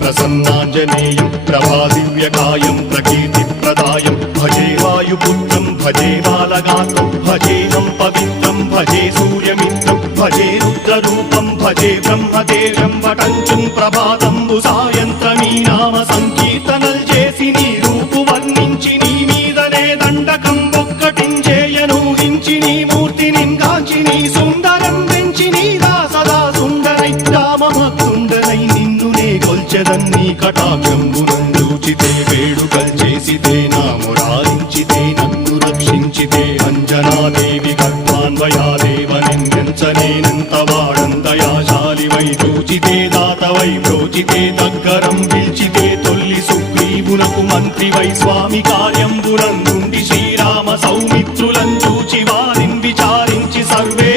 ప్రసన్నాంజనేయం ప్రభాదివ్యకాయం ప్రకీర్తిప్రదాయం భజే వాయుపుత్రం భజే బాలగాత్రం భజేహం పవిత్రం భజే సూర్యమిత్రం భజే రుద్రరూపం భజే బ్రహ్మదేవం వటంచుం ప్రభాతంబు సాయంత్రమీ నామ సంకీర్తనల్ చేసి నీ రూపు వర్ణించి నీ మీదనే దండకం ఒక్కటించేయనూహించి నీ మూర్తిని గాంచి నీ సుందరం పెంచి నీదా సదా సుందరై రామభక్తుండనై నిన్నునే కొల్చెదన్నీ కటాక్షంబునందూచితే వేడుకల్ చేసితే నా మురారించితే నన్ను రక్షించితే అంజనాదేవి గర్భాన్వయాదేవ నిందించనేనంత వాడంతయాశాలివై చూచితే దాతవై బ్రోచితే దగ్గరం పిలిచితే తొల్లి సుగ్రీవునకు మంత్రివై స్వామి కార్యంబునందుండి శ్రీరామ సౌమిత్రులం చూచి వారిని విచారించి సర్వే